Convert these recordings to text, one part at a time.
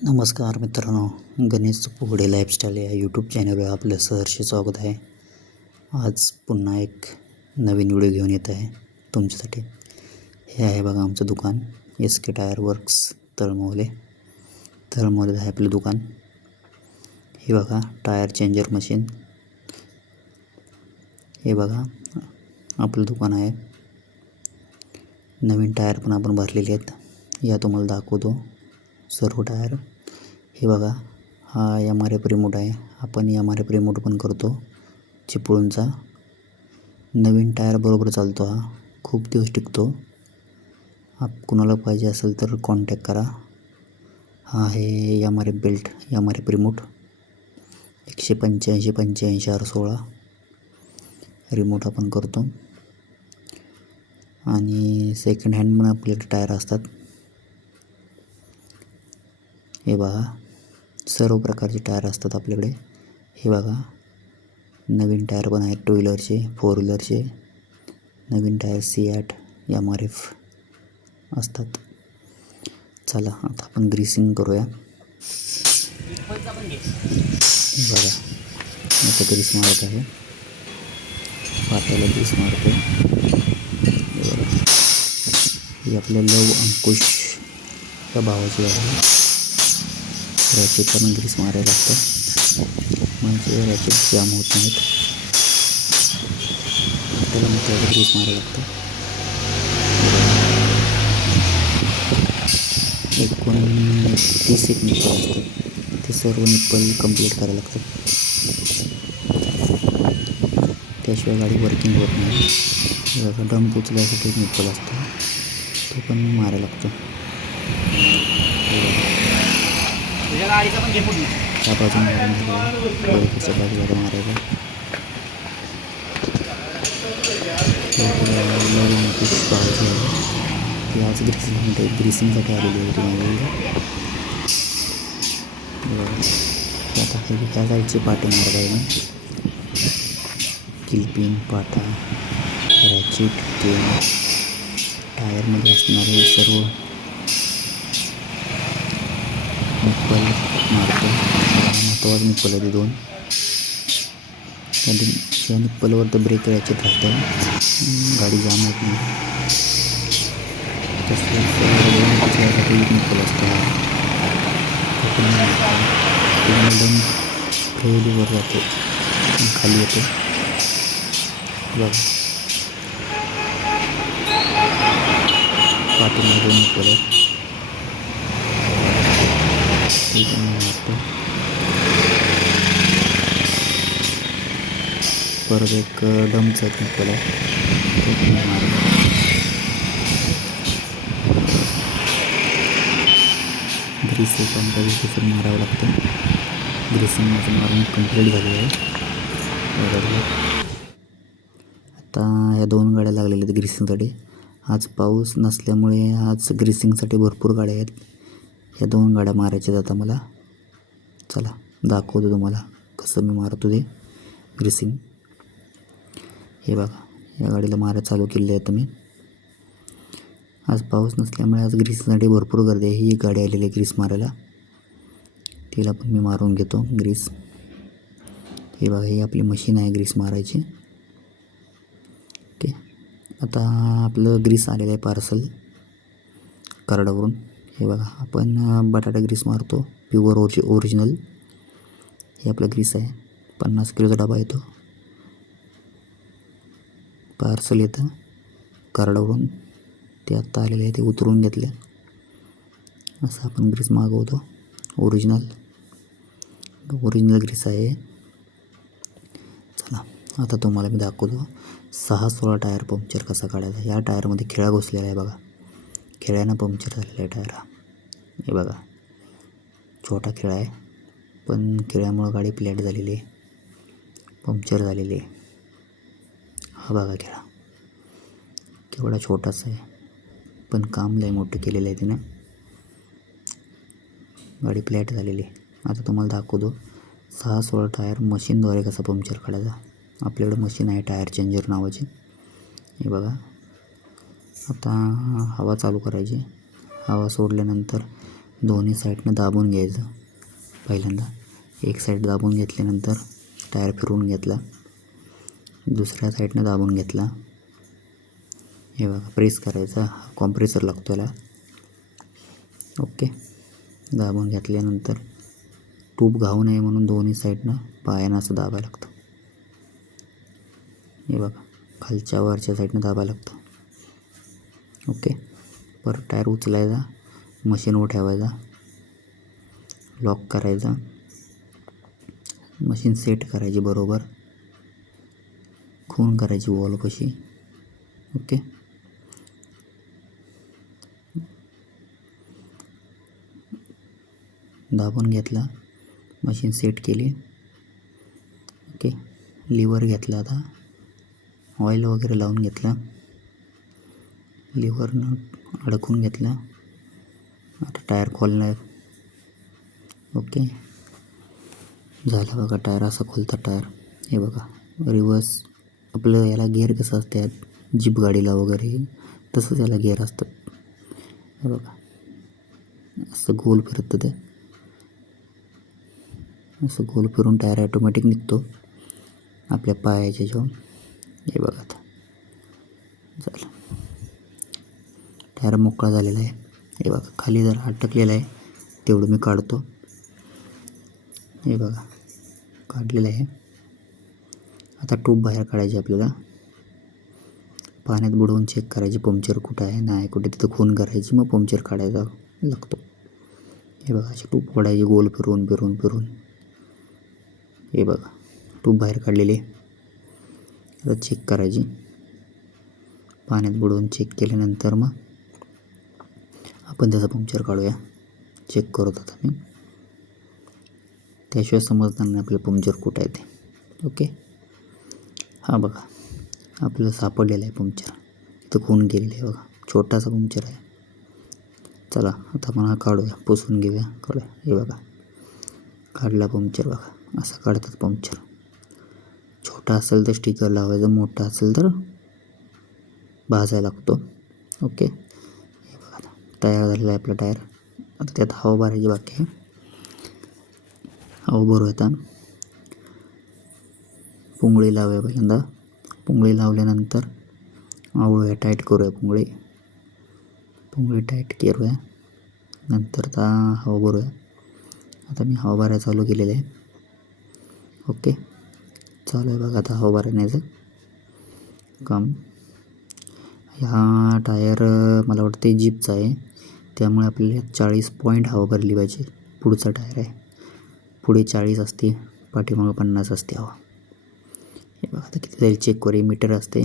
नमस्कार मित्रांनो गणेश पोगडे लाईफस्टाईल या यूट्यूब चॅनलवर आपलं सहर्ष स्वागत आहे. आज पुन्हा एक नवीन व्हिडिओ घेऊन येत आहे तुमच्यासाठी. हे आहे बघा आमचं दुकान S K tyre works Talmavale Talmavale आहे आपलं दुकान. हे बघा टायर चेंजर मशीन हे बघा आपलं दुकान आहे. नवीन टायर पण आपण भरलेले आहेत. या तुम्हाला दाखवतो. सर्व टायर हे बघा हा एम आर एफ रिमोट आहे. आपण एम आर एफ रिमोट पण करतो. चिपळूणचा. नवीन टायर बरोबर चालतो हा. खूप दिवस टिकतो. आप कुणाला पाहिजे असेल तर कॉन्टॅक्ट करा. हा आहे M R F belt M R F remote एकशे पंच्याऐंशी पंच्याऐंशी आर सोळा. रिमोट आपण करतो. आणि सेकंड हँड पण आपल्याकडे टायर असतात. हे बघा सर्व प्रकारचे टायर असतात आपल्याकडे. हे बघा नवीन टायर पण आहेत टू व्हीलरचे फोर व्हीलरचे नवीन tyre CEAT M R F असतात. चला आता आपण ग्रीसिंग करूया. बघा आता ग्रीस मारत आहे. पात्याला ग्रीस मारतो हे ही आपल्या लव अंकुश या भावाची आहे. रॅकेट पण ग्रीस मारायला लागतं. म्हणजे रॅकेट जाम होत नाहीत. त्याला मग त्याला ग्रीस मारायला लागतं. एकूण तीस एक निप्पल असते. ते सर्व निप्पल कंप्लीट करायला लागतं त्याशिवाय गाडी वर्किंग होत नाही. जर डंप उचलायसाठी एक निप्पल असतो. तो पण मारायला लागतो. त्या बाजूने बाजूला मारायला ती आज ग्रीसिंग ग्रीसिंगसाठी आलेली होती माझ्याकडे आता हे त्या साईडचे पाटे मारत आहे मी पाठा पाटा रॅचिट केन. टायरमध्ये असणारे सर्व निप्पल मारतो महत्त्वाचा निप्पल आहे ते दोन. त्यातून शिवाय निप्पलवर तर ब्रेक करायचे राहतं गाडी जाम होत नाही तसंच दोन पिछल्यासाठी असतं. तो पण जातो. खाली येतो. बघा. पाठीमध्ये दोन निप्पल आहेत पण मी परत एक डमचं एक निप्पल आहे ते पण ग्रीस मारावं लागतं. ग्रीसिंग माझं मारून कंप्लीट झालेलं आहे. आता ह्या दोन गाड्या लागलेल्या आहेत ग्रीसिंगसाठी. आज पाऊस नसल्यामुळे आज ग्रीसिंगसाठी भरपूर गाड्या आहेत. ह्या दोन गाड्या मारायच्या आता मला. चला दाखवतो तुम्हाला कसं मी मारतो ते. ग्रीसिंग हे बघा या गाडीला मारा चालू केलेली आहे तुम्ही. आज पाऊस नसल्यामुळे आज ग्रीससाठी भरपूर गर्दी आहे. ही एक गाडी आलेली आहे ग्रीस मारायला. तिला पण मी मारून घेतो ग्रीस हे बघा ही आपली मशीन आहे ग्रीस मारायची. ओके आता आपलं ग्रीस आलेलं आहे पार्सल कार्डावरून. हे बघा आपण बटाटा ग्रीस मारतो. प्युअर ओरिजि ओरिजिनल हे आपलं ग्रीस आहे. पन्नास किलोचा डबा येतो. पार्सल येतं. कार्डवरून. ते आत्ता आलेले आहे ते उतरून घेतले. असं आपण ग्रीस मागवतो. ओरिजिनल ओरिजिनल ग्रीस आहे. चला आता तुम्हाला मी दाखवतो. सहा सोळा टायर पंक्चर कसा काढायचा? या टायरमध्ये खिळा घुसलेला आहे बघा. खेळ्यानं पंक्चर झालेला आहे टायर हा. हे बघा. छोटा खेळ आहे. पण खेळामुळं गाडी फ्लॅट झालेली आहे. पंक्चर झालेली आहे. हा बघा खेळा. केवढा छोटासा आहे. पण काम लय मोठं केलेलं आहे तिनं. गाडी फ्लॅट झालेली आहे. आता तुम्हाला दाखवतो. सहा सोळा टायर मशीनद्वारे कसा पंक्चर काढायचा. आपल्याकडं मशीन आहे टायर चेंजर नावाची. हे बघा. आता हवा चालू करायची. हवा सोडल्यानंतर दोन्ही साईडनं दाबून घ्यायचं. पहिल्यांदा एक साईड दाबून घेतल्यानंतर टायर फिरवून घेतला. दुसऱ्या साईडनं दाबून घेतला. हे बघा प्रेस करायचा. कॉम्प्रेसर लागतो याला. ओके. दाबून घेतल्यानंतर टूब घाऊ नये म्हणून दोन्ही साईडनं पायानं असं दाबायला लागतं. हे बघा खालच्या वरच्या साईडनं दाबायला लागतं. ओके. परत टायर उचलायचा. मशीनवर ठेवायचा. लॉक करायचा. मशीन सेट करायची बरोबर. खून करायची वॉल कशी. ओके दाबून घेतला. मशीन सेट केली. ओके लिवर घेतला आता. ऑइल वगैरे लावून घेतला. लिव्हरनं अडकून घेतला. आता टायर खोलणार ओके. झालं बघा टायर असा खोलता टायर. हे बघा. रिवर्स आपलं याला गिअर कसं असतात जीप गाडीला वगैरे. तसंच याला गिअर असतं. हे बघा. असं गोल फिरतं ते. असं गोल फिरून टायर ॲटोमॅटिक निघतो. आपल्या पायाच्या जेव्हा हे बघा आता. झालं. टायर मोकळा झालेला आहे. हे बघा खाली जर अटकलेलं आहे तेवढं मी काढतो. हे बघा काढलेलं आहे. आता टूब बाहेर काढायची आपल्याला. पाण्यात बुडवून चेक करायची पंक्चर कुठं आहे नाही कुठे तिथं खून करायची मग पंक्चर काढायचा लागतो. हे बघा अशी टूब पडायची गोल फिरवून फिरून फिरून हे बघा टूब बाहेर काढलेली आहे. आता चेक करायची. पाण्यात बुडवून चेक केल्यानंतर मग आपण त्याचा पंक्चर काढूया. चेक करत आता मी. त्याशिवाय समजणार नाही आपलं पंक्चर कुठं आहे ते. ओके हा बघा. आपलं सापडलेलं आहे पंक्चर इथं खून गेलेलं आहे बघा. छोटासा पंक्चर आहे. चला आता आपण हा काढूया. पुसून घेऊया. काढूया. हे बघा. काढला पंक्चर बघा. असं काढतात पंक्चर छोटा असेल तर स्टिकर लावायचं. मोठा असेल तर भाजायला लागतो. ओके तयार झालेला आहे आपला टायर. आता त्यात हवा भरायची बाकी आहे. हवा भरू येतात पुंगळी लावूया पहिल्यांदा. पुंगळी लावल्यानंतर आवळूया टाईट करूया पुंगळी. पुंगळी टाईट करूया. नंतर आता हवा भरूया. आता मी हवा भरायला चालू केलेलं आहे. ओके. चालू आहे बघा आता हवा भरण्याचं. काम. हा टायर मला वाटते जीपचा आहे. त्यामुळे आपल्याला चाळीस पॉईंट हवा भरली पाहिजे. पुढचा टायर आहे. पुढे चाळीस असते पाठीमागं पन्नास असते हवा. हे बघा आता किती जाईल चेक करूया. मीटर असते.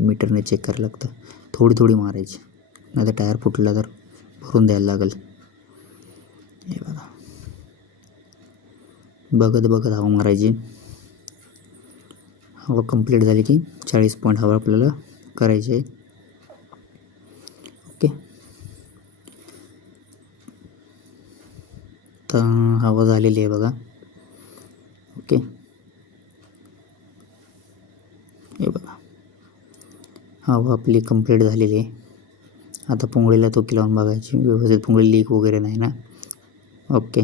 मीटरने चेक करायला लागतं. थोडी थोडी मारायची. नाही तर टायर फुटला तर भरून द्यायला लागेल. हे बघा. बघत बघत हवा मारायची. हवा कंप्लीट झाली की चाळीस पॉईंट हवा आपल्याला करायची आहे ओके तर हवा झालेली आहे बघा. ओके. हे बघा. हवा आपली कंप्लीट झालेली आहे. आता पुंगळीला तो लावून बघायची. व्यवस्थित पुंगळी लीक वगैरे नाही ना? ओके.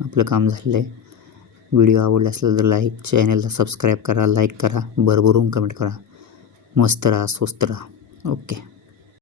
आपलं काम झालेलं आहे व्हिडिओ आवडला असला तर लाईक चॅनलला सबस्क्राईब करा लाईक करा भरभरून कमेंट करा. मस्त राहा स्वस्त राहा. ओके.